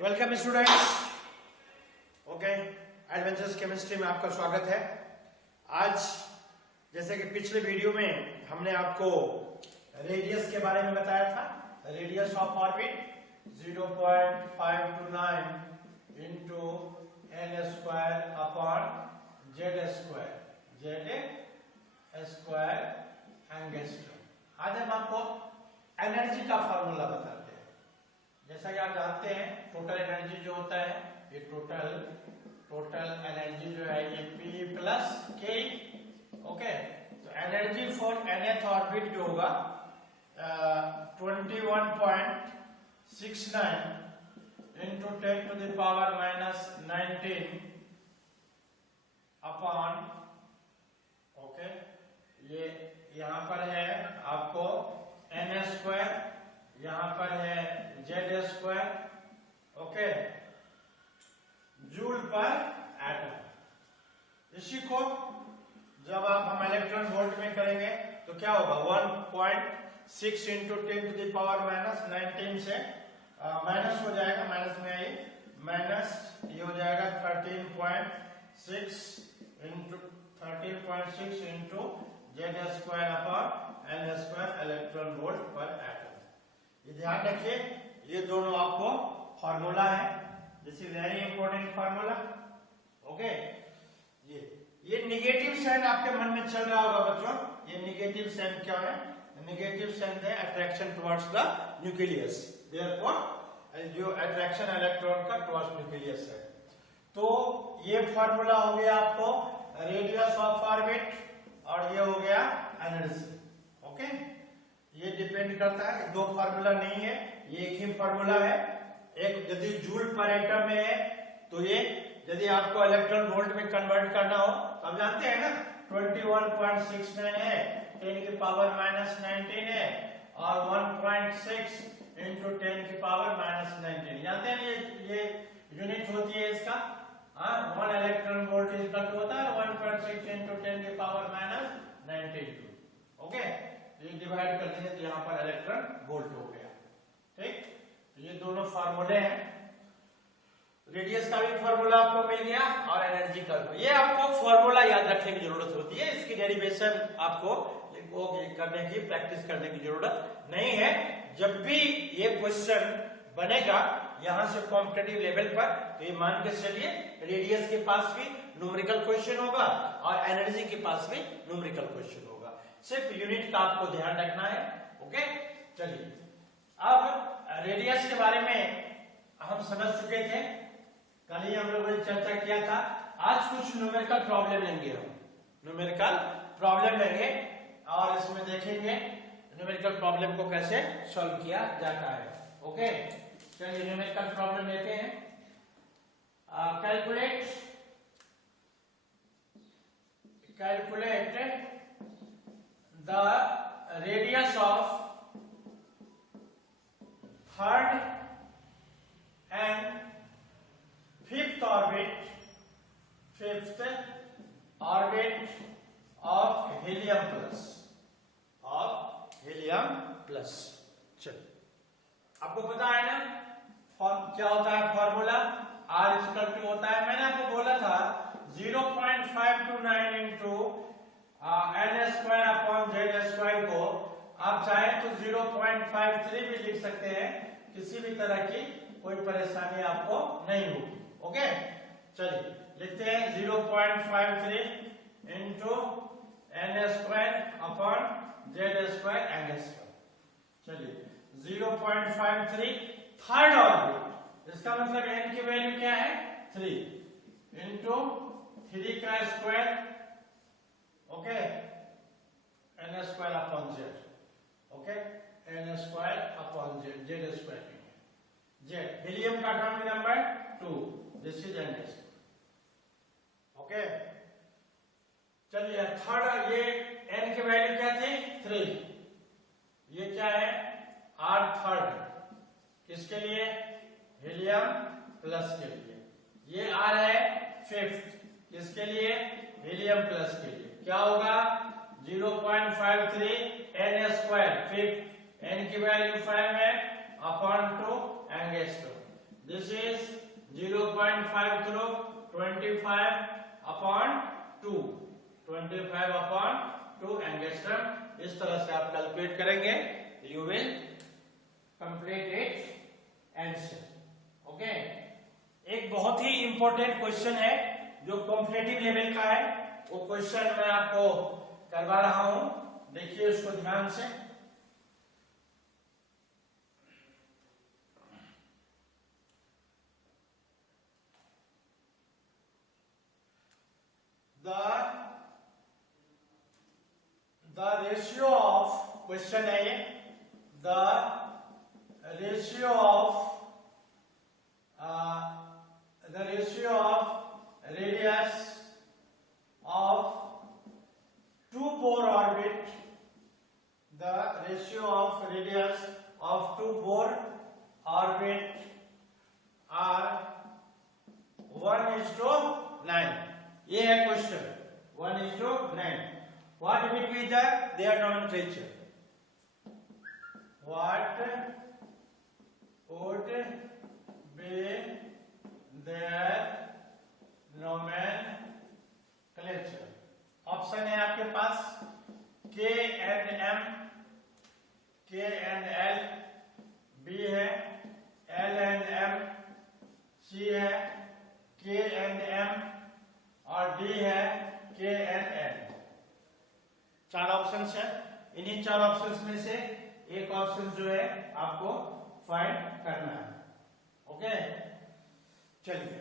Welcome students. Okay, adventurous chemistry में आपका स्वागत है। आज जैसे कि पिछले वीडियो में हमने आपको रेडियस के बारे में बताया था। Radius of orbit 0.529 into L square upon Z square angstrom. आज हम आपको एनर्जी का फॉर्मूला बताते हैं। जैसा कि आप जानते हैं टोटल एनर्जी जो होता है, ये टोटल एनर्जी जो है ये P प्लस K। ओके, तो एनर्जी फॉर nth ऑर्बिट जो होगा 21.69 into 10 to the power -19 upon, okay, ये यहां पर है आपको n स्क्वायर, यहां पर है जेड स्क्वायर, ओके, जूल पर एटम। इसी को जब हम इलेक्ट्रॉन वोल्ट में करेंगे तो क्या होगा 1.6 इंटू 10 टू द पावर -19 से माइनस हो जाएगा, माइनस में आई माइनस, ये हो जाएगा 13.6 into Z square upon n square electron volt per atom. ये ध्यान रखिए, ये दोनों आपको फॉर्मूला है, this is very important formula. Okay, ये निगेटिव साइन आपके मन में चल रहा होगा बच्चों। ये निगेटिव साइन क्या है? निगेटिव साइन है attraction towards the nucleus, therefore जो अट्रैक्शन इलेक्ट्रॉन का टुवर्ड्स न्यूक्लियस है। तो ये फॉर्मूला हो गया आपको रेडियस ऑफ ऑर्बिट और ये हो गया एनर्जी। ओके, ये डिपेंड करता है, दो फार्मूला नहीं है, ये एक ही फार्मूला है। एक यदि जूल पर एटम में है तो ये यदि आपको इलेक्ट्रॉन वोल्ट में कन्वर्ट करना हो तो आप जानते हैं ना 21.69 है, 10 की पावर -19 है और 1.6 इंटू 10 की पावर -19 जानते हैं। ये यूनिट होती है इसका, 1 इलेक्ट्रॉन वोल्ट इक्वल टू होता है 1.6 इंटू 10 की पावर -19। ओके, ये डिवाइड कर देंगे तो यहाँ पर इलेक्ट्रॉन वोल्ट हो गया। ठीक, ये दोनों फार्मूले हैं। रेडियस का भी फार्मूला आपको मिल गया और एनर्जी का भी। ये आपको फार्मूला याद रखने की जरूरत होती है, इसकी डेरिवेशन आपको करने की, प्रैक्टिस करने की जरूरत नहीं है। जब भी ये क्वेश्चन बनेगा यहां से कॉम्पिटिटिव लेवल पर, तो ये मान के चलिए रेडियस के पास भी न्यूमेरिकल क्वेश्चन होगा और एनर्जी के पास भी न्यूमेरिकल क्वेश्चन होगा। सिर्फ यूनिट का आपको ध्यान रखना है। ओके, चलिए अब रेडियस के बारे में हम समझ चुके थे, कल ही हम लोगों ने चर्चा किया था। आज कुछ न्यूमेरिकल प्रॉब्लम लेंगे, हम न्यूमेरिकल प्रॉब्लम लेंगे और इसमें देखेंगे न्यूमेरिकल प्रॉब्लम को कैसे सॉल्व किया जाता है। ओके, चलिए न्यूमेरिकल प्रॉब्लम लेते हैं। Calculate the radius of third and fifth orbit of helium plus. चलिए, आपको पता है ना क्या होता है फॉर्मूला, R इक्वल टू होता है, मैंने आपको बोला था 0.529 into n square upon Z square को आप चाहे तो 0.53 भी लिख सकते हैं, किसी भी तरह की कोई परेशानी आपको नहीं होगी। ओके, चलिए लिखते हैं 0.53 into n square upon Z square angstrom. चलिए 0.53 थर्ड ऑर्बिट, इसका मतलब n की वैल्यू क्या है 3 इंटू 3 का square, okay, N square upon Z, okay, N square upon Z, Z square Z helium का atomic number 2, this is N square. Okay, चलिए third, ये n की वैल्यू क्या थी 3, ये क्या है R थर्ड, किसके लिए हीलियम प्लस के लिए, ये R है फिफ्थ, किसके लिए हीलियम प्लस के लिए। क्या होगा 0.53 n स्क्वायर, फिफ्थ n की वैल्यू 5 है upon 2 angstrom, this is 0.5 through 25/2 25/2 angstrom. इस तरह से आप कैलकुलेट करेंगे, you will complete it answer. Okay, एक बहुत ही इंपॉर्टेंट क्वेश्चन है जो कॉम्पिटिटिव लेवल का है, वो क्वेश्चन मैं आपको करवा रहा हूं, देखिए उसको ध्यान से। The ratio of, क्वेश्चन है ये, the ratio of radius of two Bohr orbit, the ratio of radius of two Bohr orbit are 1:9। ये है question, 1:9। What will be their nomenclature? What would be their nomenclature? Option है आपके पास K and M, K and L, B है L and M, C है K and M और D है K and L। चार options है, इन्हीं चार ऑप्शंस में से एक ऑप्शन जो है आपको फाइंड करना है। ओके, चलिए,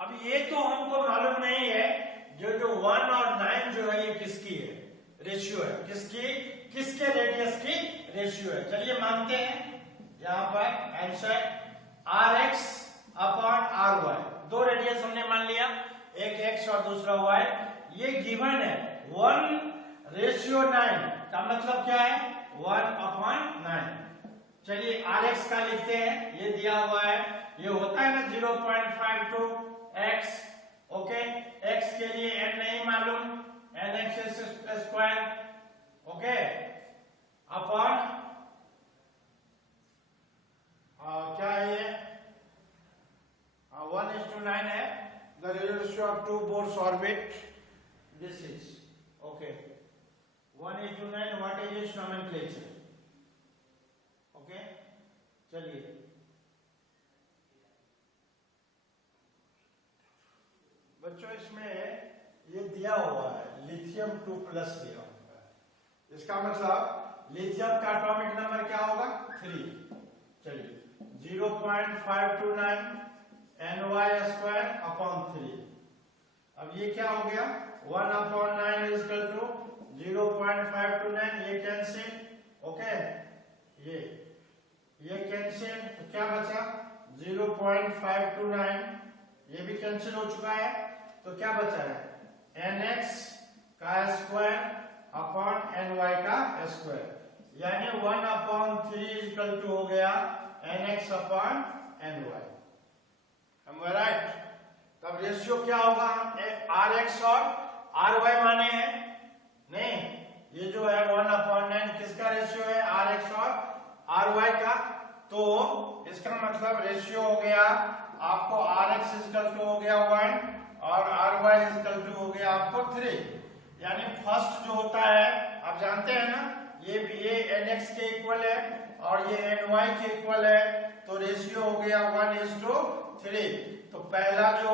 अब ये तो हमको मालूम नहीं है जो 1 और 9 जो है ये किसकी है, रेशियो है, किसके रेडियस की रेशियो है। चलिए मानते हैं यहां पर आंसर Rx/Ry, दो रेडियस हमने मान लिया, एक x और दूसरा y। ये गिवन है 1:9 का मतलब क्या है, 1/9। चलिए Rx का लिखते हैं, ये दिया हुआ है, ये होता है ना 0.52x। ओके, x के लिए n नहीं मालूम, nx²। ओके, अपॉन क्या है ये 1:9 है, the ratio of two Bohr's orbit, this is okay 1:9। what is its nomenclature? okay, चलिए बच्चों, इसमें ये दिया हुआ है लिथियम 2+ दिया हुआ है, इसका मतलब लिथियम का एटॉमिक नंबर क्या होगा, 3। चलिए 0.529 ny²/3। अब ये क्या हो गया, 1/9 is equal to 0.529, ये कैंसिल। ओके, ये कैंसिल, तो क्या बचा 0.529, ये भी कैंसिल हो चुका है, तो क्या बचा है nx²/ny का स्क्वायर, यानी 1/3 is equal to हो गया nx/ny। Am I right? तब रेशियो क्या होगा, Rx और Ry माने हैं, नहीं, ये जो है 1/9 किसका रेशियो है, Rx और Ry का। तो इसका मतलब रेशियो हो गया आपको Rx हो गया 1 और Ry हो गया आपको 3। यानी फर्स्ट जो होता है, आप जानते हैं ना, ये nx के इक्वल है और ये ny के इक्वल है, तो रेशियो हो गया 1:3। तो पहला जो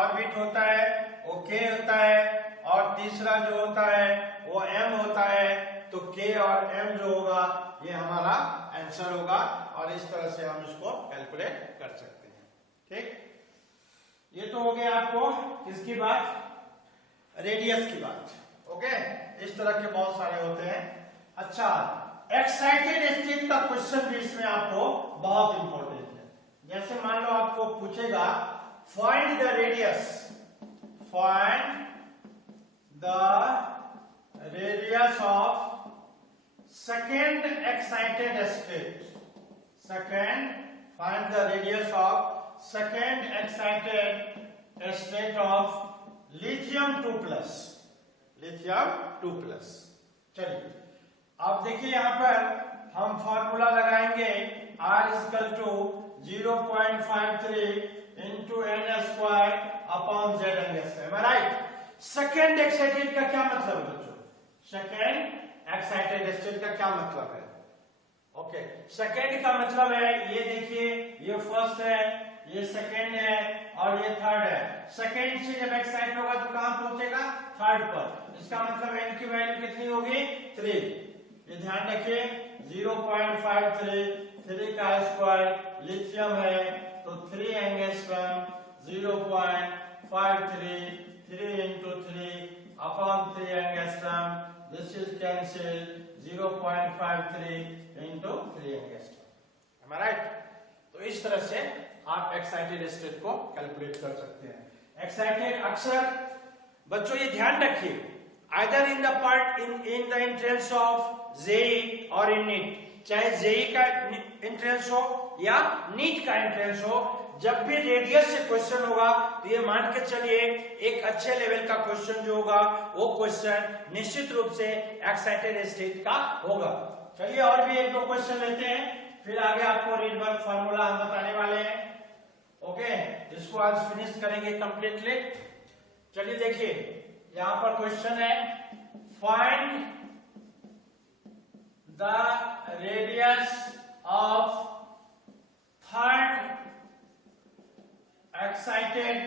ऑर्बिट होता है वो k होता है और तीसरा जो होता है वो m होता है, तो k और m जो होगा ये हमारा आंसर होगा, और इस तरह से हम इसको कैलकुलेट कर सकते हैं। ठीक, ये तो हो गया आपको किसकी बात, रेडियस की बात। ओके, इस तरह के बहुत सारे होते हैं। अच्छा, एक्साइटेड स्टेट का क्वेश्चन भी इसमें आपको बहुत इंपॉर्टेंट है। जैसे मान लो आपको पूछेगा find the radius of second excited state, find the radius of second excited state of lithium 2+। चलिए, अब देखिए यहां पर हम फॉर्मूला लगाएंगे R is equal to 0.53 into n square upon z angle square. Am I right? Second excited का क्या मतलब है बच्चों? सेकेंड एक्साइटेड स्टेट का क्या मतलब है? ओके, सेकेंड का मतलब है, ये देखिए, ये फर्स्ट है, ये सेकेंड है और ये थर्ड है। सेकेंड से जब एक्साइट होगा तो कहां पहुंचेगा? थर्ड पर। इसका मतलब n की वैल्यू कितनी होगी? 3। ये ध्यान रखिए, 0.53, 3 का स्क्वायर लिथियम है तो 3 angstrom 0.53, 3 into 3 upon 3 angstrom. This is cancelled, 0.53 into 3 angstrom. Am I right? तो इस तरह से आप एक्साइटेड स्टेट को कैलकुलेट कर सकते हैं। एक्साइटेड अक्सर बच्चों ये ध्यान रखिए, either in the part in the entrance of JEE or in NEET, चाहे JEE का एंट्रेंस हो या नीट का एंट्रेंस हो, जब भी रेडियस से क्वेश्चन होगा तो ये मान के चलिए एक अच्छे लेवल का क्वेश्चन जो होगा वो क्वेश्चन निश्चित रूप से एक्साइटेड स्टेट का होगा। चलिए और भी एक दो क्वेश्चन लेते हैं, फिर आगे आपको रीडबर्ग फार्मूला हम बताने वाले हैं। ओके, इसको आज फिनिश करेंगे कंप्लीटली। चलिए देखिए, यहां पर क्वेश्चन है, find the radius of third excited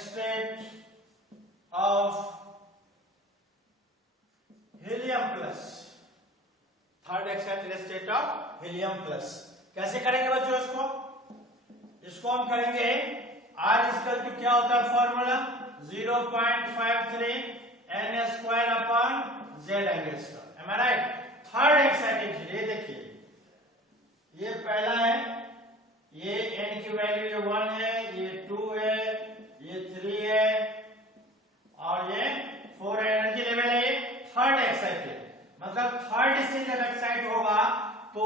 state of helium plus, third excited state of helium plus. कैसे करेंगे बच्चों इसको? इसको हम करेंगे, R इक्वल टू क्या होता है formula? 0.53 n square upon z angle square. Am I right? Third excited, ये देखिए, ये पहला है, ये n की वैल्यू ये 1 है, ये 2 है, ये 3 है और ये 4 है। एनर्जी लेवल है ये थर्ड एक्साइटेड, मतलब थर्ड से जब एक्साइट होगा तो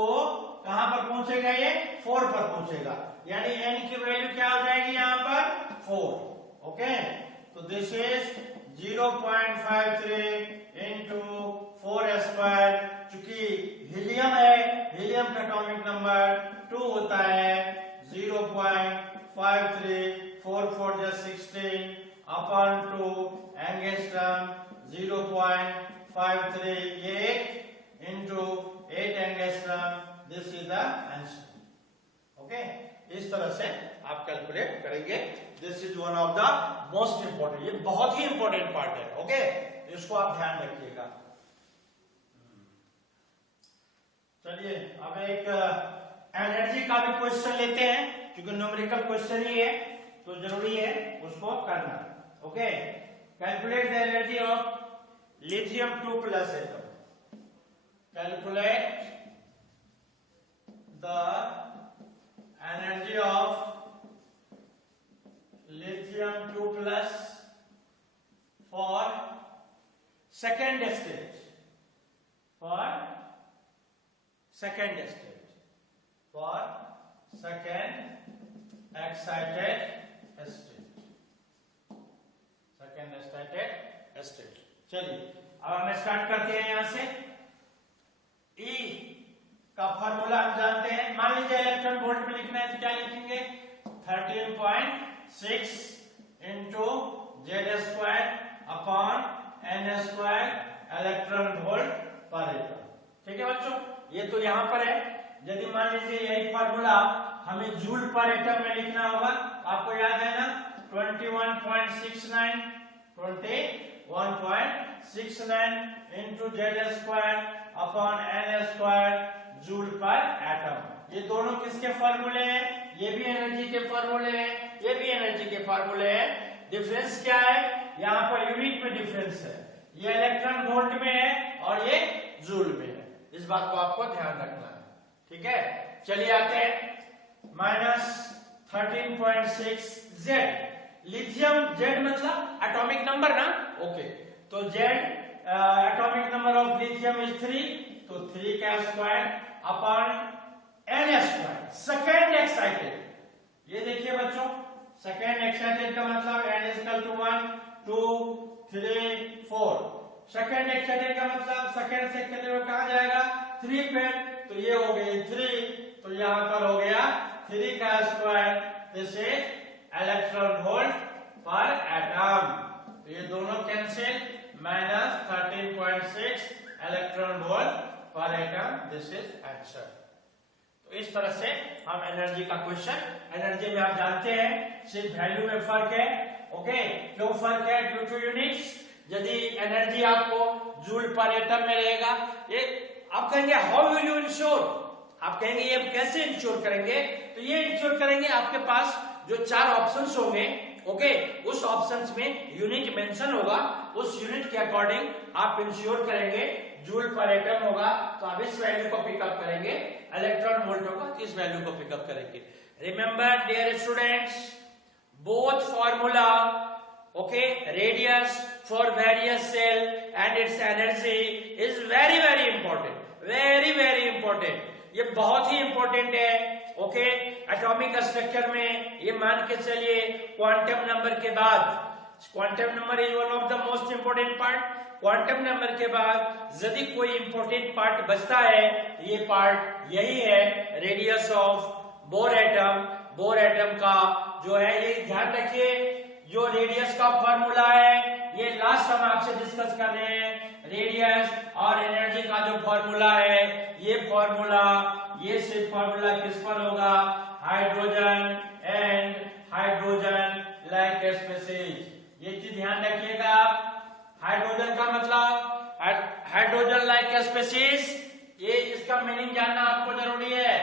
कहां पर पहुंचेगा? ये 4 पर पहुंचेगा, यानी n की वैल्यू क्या हो जाएगी यहां पर? 4। ओके, तो दिस इज 0.53 into 4 स्क्वायर। चूंकि हीलियम है, हीलियम का एटॉमिक नंबर 2 होता है, 0.53, 4 4 just 16 upon 2 एंगस्ट्रॉम 0.53, ये 8 into 8 angstrom, this is the answer. Okay, इस तरह से आप कैलकुलेट करेंगे। This is one of the most important, ये बहुत ही इंपॉर्टेंट पार्ट है। ओके, इसको आप ध्यान रखिएगा। चलिए अब एक एनर्जी का भी क्वेश्चन लेते हैं, क्योंकि न्यूमेरिकल क्वेश्चन ही है तो जरूरी है उसको करना। Okay, calculate the energy of lithium 2 plus atom. Calculate the energy of lithium 2 plus for second state, for second state, for second excited state, second excited state। चलिए अब हम स्टार्ट करते हैं यहां से। E का फॉर्मूला हम जानते हैं, मान लीजिए इलेक्ट्रॉन वोल्ट में लिखना है तो क्या लिखेंगे? 13.6 into z square upon n square electron volt per atom. ठीक है बच्चों, ये तो यहां पर है। यदि मान लीजिए यही फॉर्मूला हमें जूल पर एटम में लिखना होगा, आपको याद है ना, 21.69 into z square upon n square joule पर एटम। ये दोनों किसके फॉर्मूले हैं? ये भी एनर्जी के फॉर्मूले हैं, ये भी एनर्जी के फॉर्मूले हैं। डिफरेंस क्या है? यहाँ पर यूनिट में डिफरेंस है, ये इलेक्ट्रॉन वोल्ट में है और ये जूल में है। इस बात को आपको ध्यान रखना है। ठीक है, चलिए आते हैं -13.6 Z। लिथियम Z मतलब एटॉमिक नंबर ना। ओके, तो Z atomic number of lithium is 3, तो 3 का square upon n square second excited. ये देखिए बच्चों, सेकेंड एक्साइटेड का मतलब n equal to 1 2 3 4। Second excited का मतलब सेकेंड से कितने में कहा जाएगा? 3 पे, तो ये हो गई 3, तो यहां पर हो गया 3 का square, this is electron volt per atom. तो ये दोनों cancel, minus 13.6 electron volt per atom, this is answer. तो इस तरह से हम एनर्जी का क्वेश्चन, एनर्जी में आप जानते हैं सिर्फ वैल्यू में फर्क है, ओके। क्यों फर्क है? Due two units. यदि एनर्जी आपको जूल पर एटम में रहेगा, ये आप कहेंगे हाउ विल यू इंश्योर, आप कहेंगे ये कैसे इंश्योर करेंगे? तो ये इंश्योर करेंगे, आपके पास जो 4 ऑप्शंस होंगे, ओके, उस ऑप्शंस में यूनिट मेंशन होगा, उस यूनिट के अकॉर्डिंग आप इंश्योर करेंगे। जूल पर एटम होगा तो आप इस वैल्यू को पिकअप करेंगे, इलेक्ट्रॉन वोल्ट होगा तो इस वैल्यू को पिकअप करेंगे। Remember dear students, both formula, okay, radius for various cell and its energy is very very important, very very important. ये बहुत ही इंपॉर्टेंट है, ओके। एटॉमिक स्ट्रक्चर में ये मान के चलिए क्वांटम नंबर के बाद, quantum number is one of the most important part. Quantum number के बाद यदि कोई इंपॉर्टेंट पार्ट बचता है, ये पार्ट यही है, radius of bore atom. Bore atom का जो है, ये ध्यान रखिए, जो रेडियस का फॉर्मूला है, ये लास्ट हम आपसे डिस्कस कर रहे हैं। रेडियस और एनर्जी का जो फॉर्मूला है, ये फॉर्मूला, ये सिर्फ फॉर्मूला किस पर होगा? Hydrogen and hydrogen like species. ये चीज ध्यान रखिएगा आप। हाइड्रोजन का मतलब हाइड्रोजन लाइक स्पेसीज, ये इसका मीनिंग जानना आपको जरूरी है।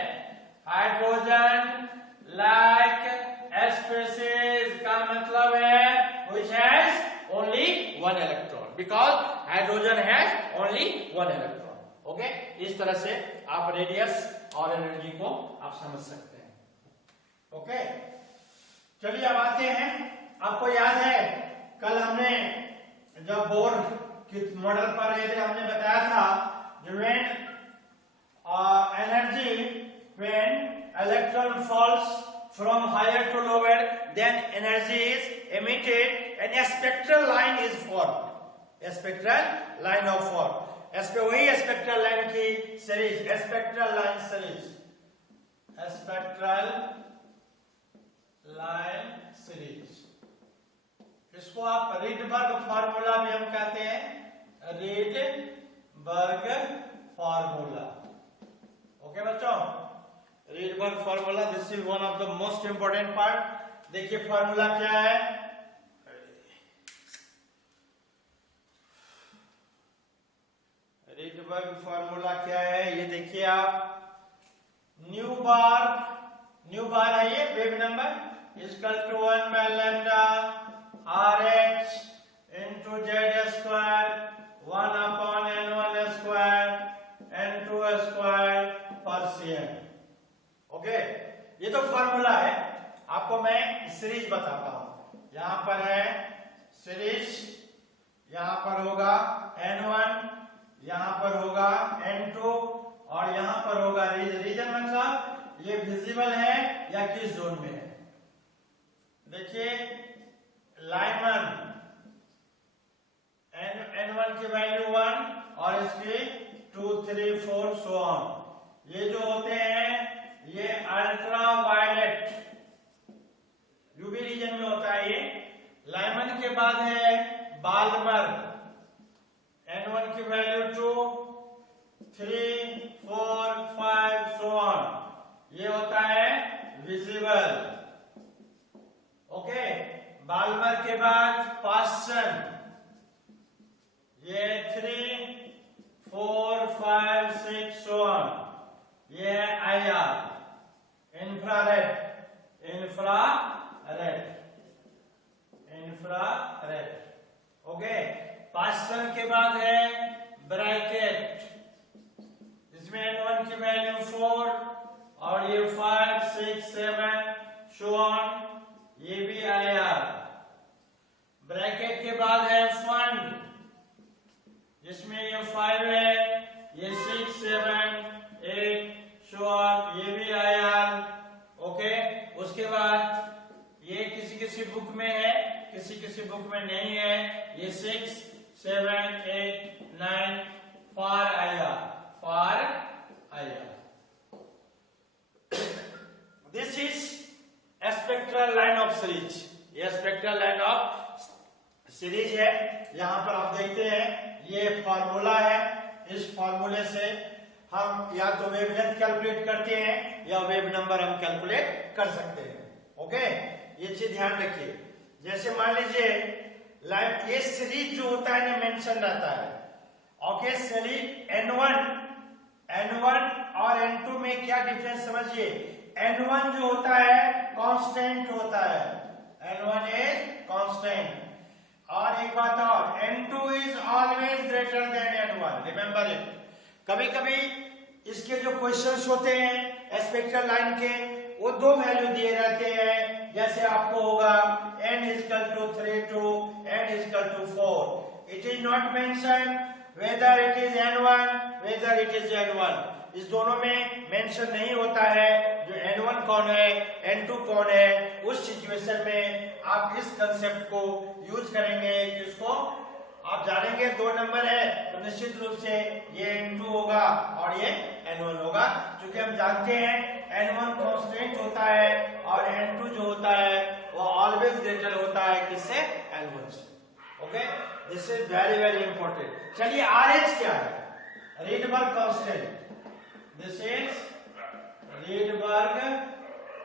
हाइड्रोजन लाइक स्पेसीज का मतलब है which has only one electron, because hydrogen has only one electron, okay। इस तरह से आप रेडियस और एनर्जी को आप समझ सकते हैं, ओके। चलिए अब आते हैं, आपको याद है कल हमने जब बोर के मॉडल पर रहे थे, हमने बताया था when energy, when electron falls from higher to lower, then energy is emitted and a spectral line is formed, a spectral line of form। वही स्पेक्ट्रल लाइन की series, spectral line series, spectral line series, इसको आप रीडबर्ग formula भी हम कहते हैं, रीडबर्ग formula, okay बच्चों। Rydberg formula, this is one of the most important part. देखिए फार्मूला क्या है, रीडबर्ग फार्मूला क्या है, ये देखिए आप, न्यू बार है ये wave number equal to 1 by lambda RH into Z square 1 upon N1 square N2 square per cm, okay. ये तो फॉर्मूला है, आपको मैं सीरीज बताता हूं। यहां पर है सीरीज, यहां पर होगा N1, यहां पर होगा N2 और यहां पर होगा रीजन, मतलब ये विजिबल है या किस जोन में है। देखिए लाइमन N1 की वैल्यू 1 और इसकी 2, 3, 4 सो ऑन। ये जो होते हैं ये अल्ट्रा वायलेट यूवी रीजन में होता है ये। लाइमन के बाद है बाल्मर, N1 की वैल्यू 2, 3, 4, 5 सो ऑन, ये होता है विजिबल, ओके। बाल्मर के बाद पास्सन, ये 3, 4, 5, 6 सो ऑन, ये है IR, इंफ्रारेड, ओके। पास्सन के बाद है ब्रैकेट, इसमें N1 की वैल्यू 4 और ये 5, 6, 7 सो ऑन, ये भी IR। ब्रैकेट के बाद है फंड, जिसमें ये 5 है, ये 6, 7, 8 सो ऑन, ये भी IR, ओके। उसके बाद ये किसी बुक में है, किसी बुक में नहीं है, ये 6, 7, 8, 9 for IR, spectral line of series, ये स्पेक्ट्रल लाइन ऑफ सीरीज है। यहाँ पर आप देखते हैं ये फॉर्मूला है, इस फॉर्मूले से हम या तो वेवलेंथ कैलकुलेट करते हैं या वेव नंबर हम कैलकुलेट कर सकते हैं। ओके, ये चीज ध्यान रखिए। जैसे मान लीजिए लाइन ये सीरीज जो होता है ना मेंशन रहता है। ओके, सीरीज N1 और N2 में क्या डिफरेंस समझिए। N1 जो होता है कांस्टेंट होता है, N1 इज कांस्टेंट। और एक बात और, N2 is always greater than N1, remember it. कभी कभी इसके जो क्वेश्चंस होते हैं स्पेक्ट्रल लाइन के, वो दो वैल्यू दिए रहते हैं। जैसे आपको होगा n = 3 to n = 4। It is not mention whether it is N1 whether it is N1, इस दोनों में मेंशन नहीं होता है जो N1 कौन है N2 कौन है। उस सिचुएशन में आप इस कंसेप्ट को यूज करेंगे, किसको आप जानेंगे। दो नंबर है तो निश्चित रूप से ये N2 होगा और ये N1 होगा, क्योंकि हम जानते हैं N1 कांस्टेंट होता है और N2 जो होता है वो ऑलवेज ग्रेटर होता है किससे, N1 से। Okay, this is very very important. चलिए RH क्या है, Rydberg constant. This is Rydberg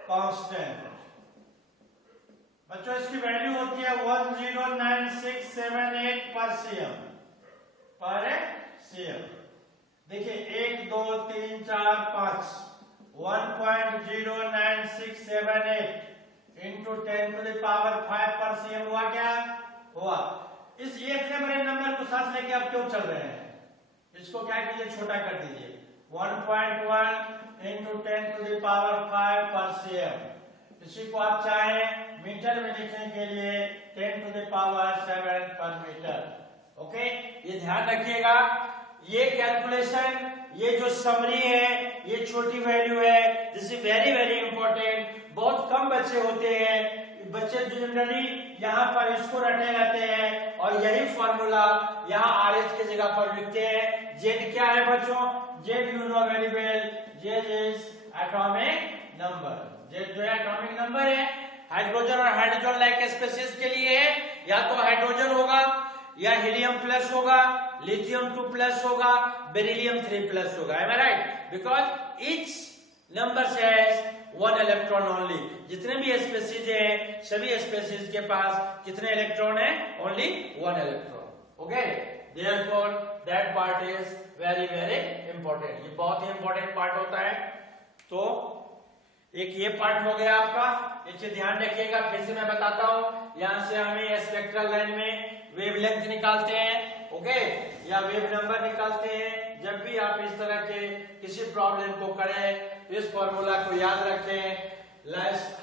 constant. बच्चों इसकी वैल्यू होती है 109678 पर cm। देखिए 1 2 3 4 5 1.09678 इंटू 10⁵ पर cm हुआ क्या हुआ। इस ये इतने बड़े नंबर को साथ लेके आप क्यों चल रहे हैं, इसको क्या कीजिए छोटा कर दीजिए। 1.1 इंटू 10⁵ पर cm। इसी को आप चाहें मीटर में लिखने के लिए 10⁷ पर मीटर। ओके, ये ध्यान रखिएगा। ये कैलकुलेशन, ये जो समरी है, ये छोटी वैल्यू है। This is very very important. बहुत कम बच्चे होते हैं, बच्चे जनरली यहाँ पर इसको रटे रहते हैं और यही फॉर्मूला यहाँ RH की जगह पर लिखते हैं। जेड क्या है बच्चों, Z you know very well, Z is atomic number. Z जो है एटॉमिक नंबर है। हाइड्रोजन और हाइड्रोजन लाइक स्पेसीज के लिए है, या तो हाइड्रोजन होगा या हीलियम प्लस होगा, लिथियम 2+ होगा, बेरिलियम 3+ होगा। Am I right? Because each number has 1 electron only. जितने भी स्पेसीज है सभी स्पेसीज के पास कितने इलेक्ट्रॉन है, only 1 electron. Okay, therefore that part is very very important. ये बहुत ही इंपॉर्टेंट पार्ट होता है। तो एक ये पार्ट हो गया आपका, इसे ध्यान रखिएगा। फिर से मैं बताता हूं, यहां से हमें स्पेक्ट्रल लाइन में वेवलेंथ निकालते हैं, ओके, या वेव नंबर निकालते हैं। जब भी आप इस तरह के किसी प्रॉब्लम को करें तो इस फॉर्मूला को याद रखें।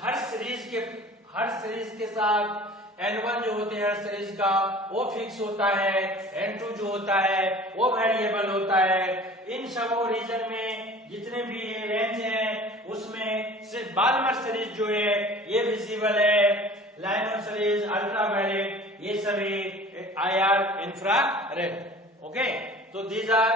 हर सीरीज के साथ N1 जो होते हैं सीरीज का वो फिक्स होता है, N2 जो होता है वो वेरिएबल होता है। इन सबों रीजन में जितने भी रेंज हैं उसमें सिर्फ बाल्मर सीरीज जो है ये विजिबल है, लाइनर सीरीज, अल्ट्रावायलेट, ये सभी IR इंफ्रारेड। ओके, तो these are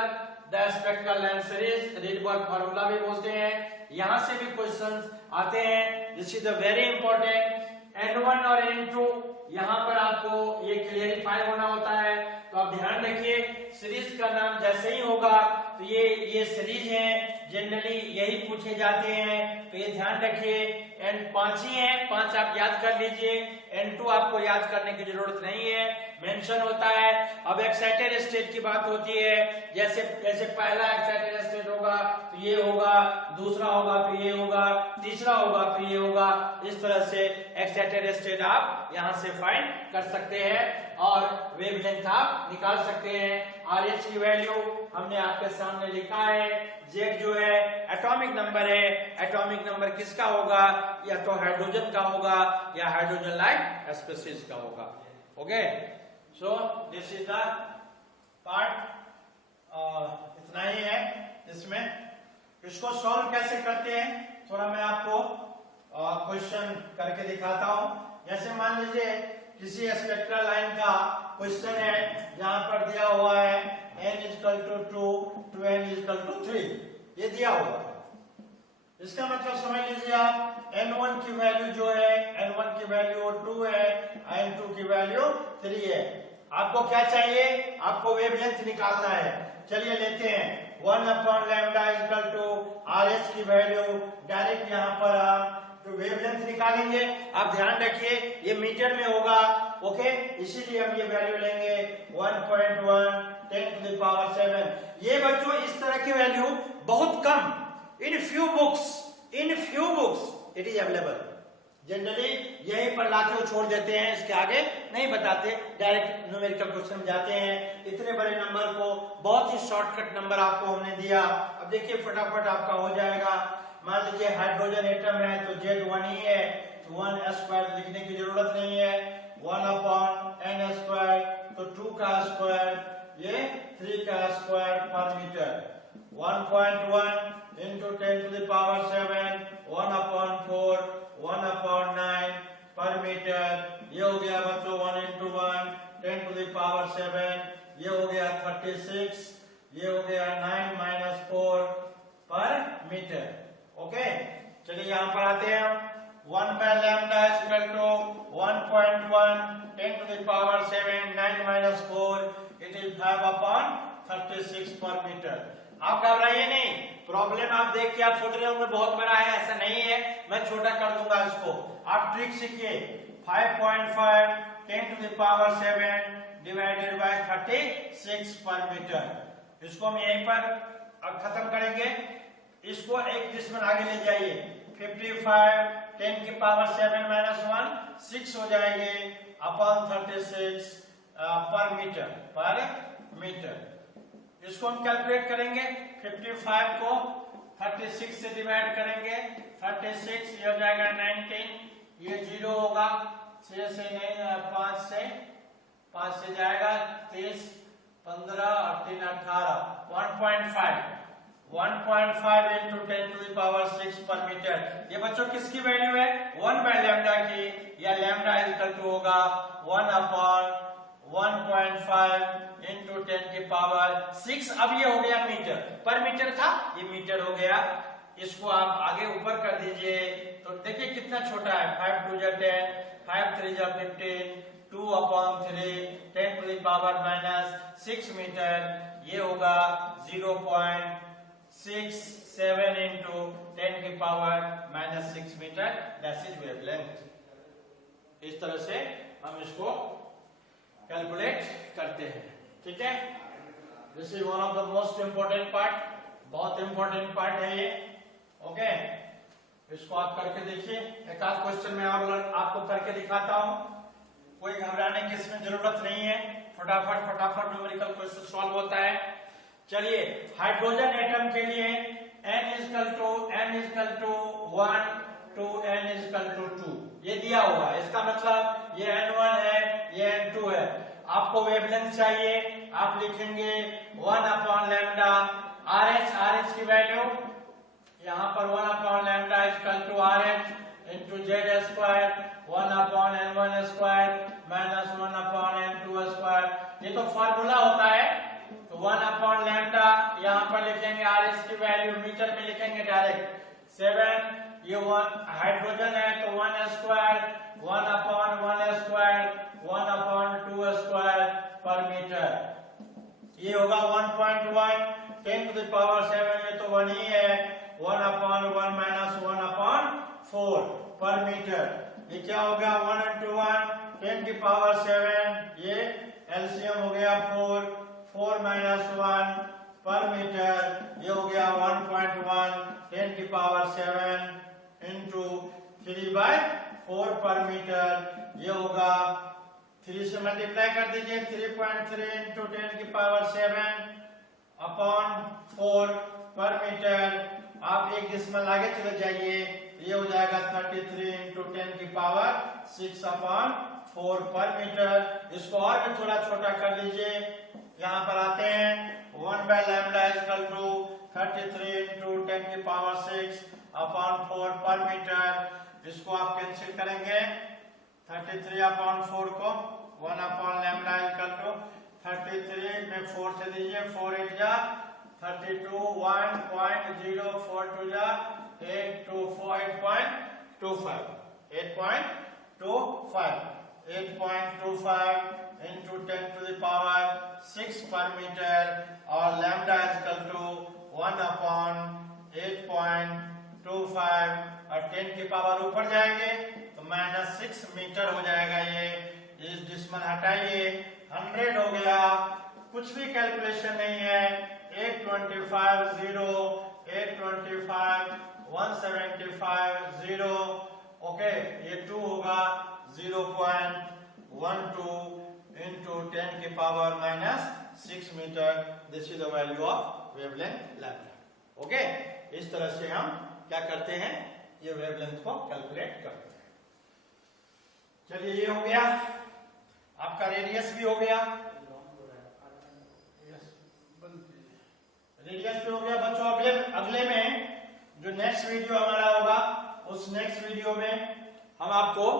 the spectral line series, Rydberg formula भी बोलते हैं। यहां से भी क्वेश्चंस आते हैं। This is the very important. N1 और N2 यहाँ पर आपको ये क्लियरिफाई होना होता है, तो आप ध्यान रखिए। सीरीज का नाम जैसे ही होगा तो ये सीरीज है, जनरली यही पूछे जाते हैं, तो ये ध्यान रखिए। N5 ही है, 5 आप याद कर लीजिए। N2 आपको याद करने की जरूरत नहीं है, मेंशन होता है। अब एक्साइटेड स्टेट की बात होती है, जैसे पहला एक्साइटेड स्टेट होगा तो ये होगा, दूसरा होगा फिर ये होगा, तीसरा होगा फिर ये होगा। इस तरह से एक्साइटेड स्टेट आप यहां से फाइंड कर सकते हैं और वेवलेंथ आप निकाल सकते हैं। RH की वैल्यू हमने आपके सामने लिखा है। Z जो है एटॉमिक नंबर है। एटॉमिक नंबर किसका होगा, या तो हाइड्रोजन का होगा या हाइड्रोजन लाइक स्पेसीज का होगा। Okay, so this is the part. इतना ही है इसमें। इसको सॉल्व कैसे करते हैं थोड़ा मैं आपको क्वेश्चन करके दिखाता हूं। जैसे मान लीजिए किसी स्पेक्ट्रल लाइन का क्वेश्चन है, जहां पर दिया हुआ है n = 2 to n = 3, ये दिया हुआ है। इसका मतलब समझ लीजिए आप N1 की वैल्यू जो है n1 की वैल्यू 2 है, n2 की वैल्यू 3 है। आपको क्या चाहिए? आपको वेवलेंथ निकालना है। चलिए लेते हैं 1 upon lambda equal to RH की वैल्यू, डायरेक्ट यहाँ पर हम तो वेवलेंथ निकालेंगे। आप ध्यान रखिए ये मीटर में होगा, ओके, इसीलिए हम ये वैल्यू लेंगे 1.1 10 to the power 7। ये बच्चों इस तरह की वैल्यू बहुत कम, in few books it is available. Generally यहीं पर लाके वो छोड़ देते हैं, इसके आगे नहीं बताते, डायरेक्ट न्यूमेरिकल क्वेश्चन में जाते हैं। इतने बड़े नंबर को बहुत ही शॉर्टकट नंबर आपको हमने दिया। अब देखिए फटाफट आपका हो जाएगा। मान लीजिए हाइड्रोजन एटम है तो Z1 ही है, तो 1 लिखने की जरूरत नहीं है। 1 अपॉन n² तो 2 का स्क्वायर, ये 3 का square per metre. 1.1 into 10 to the power 7, 1 upon 4, 1 upon 9 per metre. ये हो गया बच्चों 1 इंटू 1 10 to the power 7, ये हो गया 36, ये हो गया 9 माइनस 4 पर मीटर। ओके, चलिए यहाँ पर आते हैं हम। 1 by lambda is equal to 1.1 10 to the power 7 9 minus 4, it is 5 upon 36 per meter। आप घबराइए नहीं, प्रॉब्लम आप देख के आप सोच रहे होंगे बहुत बड़ा है, ऐसा नहीं है, मैं छोटा कर दूंगा इसको। आप ट्रिक सीखिए। 5.5 10 to the power 7 divided by 36 per meter। इसको हम यहीं पर खत्म करेंगे। इसको एक डिजिट आगे ले जाइए। 55 10 की पावर 7 माइनस 1 6 हो जाएंगे अपॉन 36 पर मीटर। इसको हम कैलकुलेट करेंगे। 55 को 36 से डिवाइड करेंगे, 36 ये हो जाएगा 19, ये 0 होगा, 6 से नहीं 5 से जाएगा 30, 15 और 3 18, 1.5 into 10 to the power 6 per meter। ये बच्चों किसकी वैल्यू है? 1 by lambda की, या लैम्डा इक्वल टू होगा 1 अपॉन 1.5 into 10 की पावर 6। अब ये हो गया मीटर, पर मीटर था, ये मीटर हो गया। इसको आप आगे ऊपर कर दीजिए तो देखिए कितना छोटा है। 5 2 10, 5 3 15, 2 upon 3 10 to the power minus 6 metre. ये होगा 0.67 into 10 की power minus 6 metre, that is wavelength. इस तरह से हम इसको कैलकुलेट करते हैं, ठीक है। This is one of the most important part, बहुत इंपोर्टेंट पार्ट है ये, ओके। इसको आप करके देखिए। एक आध क्वेश्चन मैं और आपको करके दिखाता हूं, कोई घबराने की इसमें जरूरत नहीं है। फटाफट न्यूमेरिकल क्वेश्चन सॉल्व होता है। चलिए हाइड्रोजन एटम के लिए n equal to 1 to n equal to 2 ये दिया हुआ है। इसका मतलब ये n1 है, ये n2 है। आपको वेवलेंथ चाहिए, आप लिखेंगे 1 अपॉन लैम्डा RH की वैल्यू यहाँ पर 1 upon lambda equal to RH into Z square 1 upon n1 square minus 1 upon n2 square. ये तो फॉर्मूला होता है। तो 1 अपॉन लैम्डा यहाँ पर लिखेंगे, RH की वैल्यू मीटर में लिखेंगे डायरेक्ट 7, ये हाइड्रोजन है तो 1 square 1 upon 1 square 1 upon 2 square per metre. ये होगा 1.1 10 to the power 7, ये तो 1 ही है, 1 अपॉन 1 माइनस 1 अपॉन 4 पर मीटर। ये क्या हो गया 1 into 1 10 की पावर 7, ये एलसीएम हो गया 4 माइनस 1 पर मीटर। ये हो गया 1.1 10 की पावर 7 इंटू 3/4 पर मीटर। ये होगा 3 से मल्टीप्लाई कर दीजिए, 3.3 इंटू 10 की पावर 7 अपॉन 4 पर मीटर। आप एक डिसिमल आगे चले जाइए, ये हो जाएगा 33 इंटू 10 की पावर 6 अपॉन 4 पर मीटर। इसको और भी थोड़ा छोटा कर लीजिए। यहाँ पर आते हैं 1 by lambda equal to 33 into 10 की पावर 6 अपॉन 4 पर मीटर। इसको आप कैंसिल करेंगे, 33 अपॉन 4 को 1 अपॉन लैम्डा इक्वल टू 33 में 4 से दीजिए, 4 8 जा 32 1.042 जा 825 8.25 8.25 into 10 to the power 6 per meter, or lambda is equal to 1 upon 8.25, और 10 की पावर ऊपर जाएंगे तो -6 मीटर हो जाएगा। ये इस डिसिमल हटाइए, 100 हो गया। कुछ भी कैलकुलेशन नहीं है। 825 0, 825 175 0, ओके, ये 2 होगा 0.12 into 10 की power -6 metre. This is the value of wavelength lambda. Okay, इस तरह से हम क्या करते हैं, ये वेवलेंथ को कैलकुलेट करते हैं। चलिए, ये हो गया, आपका रेडियस भी हो गया, रेडियस भी हो गया बच्चों। अगले में जो नेक्स्ट वीडियो हमारा होगा, उस नेक्स्ट वीडियो में हम आपको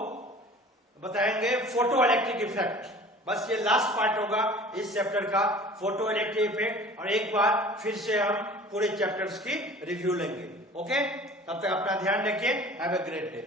बताएंगे फोटो इलेक्ट्रिक इफेक्ट। बस ये लास्ट पार्ट होगा इस चैप्टर का, फोटो इलेक्ट्रिक इफेक्ट, और एक बार फिर से हम पूरे चैप्टर्स की रिव्यू लेंगे। ओके, तब तक अपना ध्यान रखिए। Have a great day.